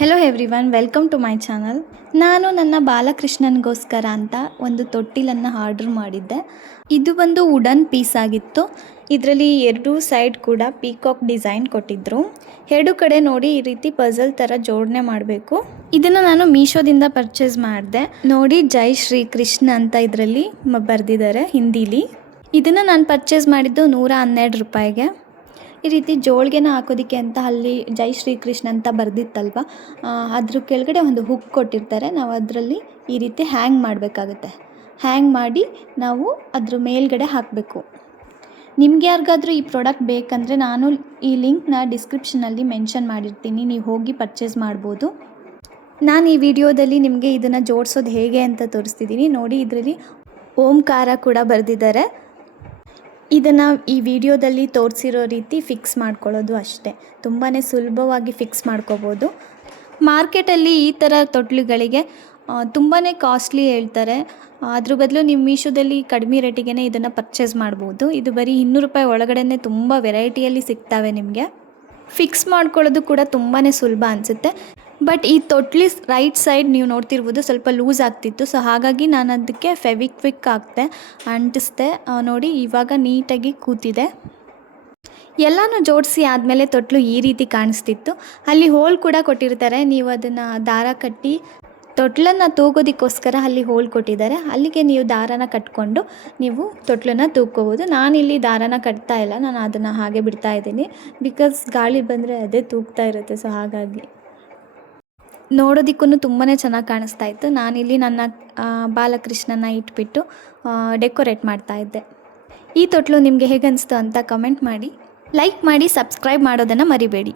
Hello everyone, welcome to my channel. ನಾನು ನನ್ನ ಬಾಲಕೃಷ್ಣನಿಗೋಸ್ಕರ ಅಂತ ಒಂದು ತೊಟ್ಟಿಲನ್ನು ಆರ್ಡ್ರ್ ಮಾಡಿದ್ದೆ. ಇದು ಒಂದು ವುಡನ್ ಪೀಸ್ ಆಗಿತ್ತು. ಇದರಲ್ಲಿ ಎರಡು ಸೈಡ್ ಕೂಡ ಪೀಕಾಕ್ ಡಿಸೈನ್ ಕೊಟ್ಟಿದ್ದರು. ಎರಡು ಕಡೆ ನೋಡಿ ಈ ರೀತಿ ಪಜಲ್ ಥರ ಜೋಡಣೆ ಮಾಡಬೇಕು. ಇದನ್ನು ನಾನು ಮೀಶೋದಿಂದ ಪರ್ಚೇಸ್ ಮಾಡಿದೆ. ನೋಡಿ, ಜೈ ಶ್ರೀ ಕೃಷ್ಣ ಅಂತ ಇದರಲ್ಲಿ ಬರೆದಿದ್ದಾರೆ ಹಿಂದೀಲಿ. ಇದನ್ನು ನಾನು ಪರ್ಚೇಸ್ ಮಾಡಿದ್ದು 112 ರೂಪಾಯಿಗೆ. ಈ ರೀತಿ ಜೋಳಿಗೆನ ಹಾಕೋದಕ್ಕೆ ಅಂತ ಅಲ್ಲಿ ಜೈ ಶ್ರೀಕೃಷ್ಣ ಅಂತ ಬರೆದಿತ್ತಲ್ವ, ಅದ್ರ ಕೆಳಗಡೆ ಒಂದು ಹುಕ್ ಕೊಟ್ಟಿರ್ತಾರೆ. ನಾವು ಅದರಲ್ಲಿ ಈ ರೀತಿ ಹ್ಯಾಂಗ್ ಮಾಡಬೇಕಾಗುತ್ತೆ. ಹ್ಯಾಂಗ್ ಮಾಡಿ ನಾವು ಅದ್ರ ಮೇಲ್ಗಡೆ ಹಾಕಬೇಕು. ನಿಮ್ಗೆ ಯಾರಿಗಾದರೂ ಈ ಪ್ರಾಡಕ್ಟ್ ಬೇಕಂದರೆ ನಾನು ಈ ಲಿಂಕ್ನ ಡಿಸ್ಕ್ರಿಪ್ಷನಲ್ಲಿ ಮೆನ್ಷನ್ ಮಾಡಿರ್ತೀನಿ, ನೀವು ಹೋಗಿ ಪರ್ಚೇಸ್ ಮಾಡ್ಬೋದು. ನಾನು ಈ ವಿಡಿಯೋದಲ್ಲಿ ನಿಮಗೆ ಇದನ್ನು ಜೋಡಿಸೋದು ಹೇಗೆ ಅಂತ ತೋರಿಸ್ತಿದ್ದೀನಿ. ನೋಡಿ, ಇದರಲ್ಲಿ ಓಂಕಾರ ಕೂಡ ಬರೆದಿದ್ದಾರೆ. ಇದನ್ನು ಈ ವಿಡಿಯೋದಲ್ಲಿ ತೋರಿಸಿರೋ ರೀತಿ ಫಿಕ್ಸ್ ಮಾಡ್ಕೊಳ್ಳೋದು ಅಷ್ಟೇ. ತುಂಬಾ ಸುಲಭವಾಗಿ ಫಿಕ್ಸ್ ಮಾಡ್ಕೋಬೋದು. ಮಾರ್ಕೆಟಲ್ಲಿ ಈ ಥರ ತೊಟ್ಲುಗಳಿಗೆ ತುಂಬಾ ಕಾಸ್ಟ್ಲಿ ಹೇಳ್ತಾರೆ. ಅದ್ರ ಬದಲು ನೀವು ಮೀಶೋದಲ್ಲಿ ಕಡಿಮೆ ರೇಟಿಗೆ ಇದನ್ನು ಪರ್ಚೇಸ್ ಮಾಡ್ಬೋದು. ಇದು ಬರೀ 200 ರೂಪಾಯಿ ಒಳಗಡೆ ತುಂಬ ವೆರೈಟಿಯಲ್ಲಿ ಸಿಗ್ತವೆ. ನಿಮಗೆ ಫಿಕ್ಸ್ ಮಾಡ್ಕೊಳ್ಳೋದು ಕೂಡ ತುಂಬಾ ಸುಲಭ ಅನಿಸುತ್ತೆ. ಬಟ್ ಈ ತೊಟ್ಲಿ ರೈಟ್ ಸೈಡ್ ನೀವು ನೋಡ್ತಿರ್ಬೋದು ಸ್ವಲ್ಪ ಲೂಸ್ ಆಗ್ತಿತ್ತು. ಸೊ ಹಾಗಾಗಿ ನಾನು ಅದಕ್ಕೆ ಫೆವಿಕ್ವಿಕ್ ಹಾಕ್ತೆ, ಅಂಟಿಸ್ದೆ. ನೋಡಿ, ಇವಾಗ ನೀಟಾಗಿ ಕೂತಿದೆ. ಎಲ್ಲನೂ ಜೋಡಿಸಿ ಆದಮೇಲೆ ತೊಟ್ಲು ಈ ರೀತಿ ಕಾಣಿಸ್ತಿತ್ತು. ಅಲ್ಲಿ ಹೋಲ್ ಕೂಡ ಕೊಟ್ಟಿರ್ತಾರೆ. ನೀವು ಅದನ್ನು ದಾರ ಕಟ್ಟಿ ತೊಟ್ಲನ್ನು ತೂಗೋದಕ್ಕೋಸ್ಕರ ಅಲ್ಲಿ ಹೋಲ್ ಕೊಟ್ಟಿದ್ದಾರೆ. ಅಲ್ಲಿಗೆ ನೀವು ದಾರನ ಕಟ್ಕೊಂಡು ನೀವು ತೊಟ್ಲನ್ನು ತೂಗ್ಕೋಬೋದು. ನಾನಿಲ್ಲಿ ದಾರನ ಕಟ್ತಾ ಇಲ್ಲ, ನಾನು ಅದನ್ನು ಹಾಗೆ ಬಿಡ್ತಾ ಇದ್ದೀನಿ. ಬಿಕಾಸ್ ಗಾಳಿ ಬಂದರೆ ಅದೇ ತೂಗ್ತಾ ಇರುತ್ತೆ. ಸೊ ಹಾಗಾಗಿ ನೋಡೋದಕ್ಕೂ ತುಂಬಾ ಚೆನ್ನಾಗಿ ಕಾಣಿಸ್ತಾ ಇತ್ತು. ನಾನಿಲ್ಲಿ ನನ್ನ ಬಾಲಕೃಷ್ಣನ ಇಟ್ಬಿಟ್ಟು ಡೆಕೋರೇಟ್ ಮಾಡ್ತಾ ಇದ್ದೆ. ಈ ತೊಟ್ಲು ನಿಮಗೆ ಹೇಗನ್ನಿಸ್ತು ಅಂತ ಕಮೆಂಟ್ ಮಾಡಿ, ಲೈಕ್ ಮಾಡಿ, ಸಬ್ಸ್ಕ್ರೈಬ್ ಮಾಡೋದನ್ನು ಮರಿಬೇಡಿ.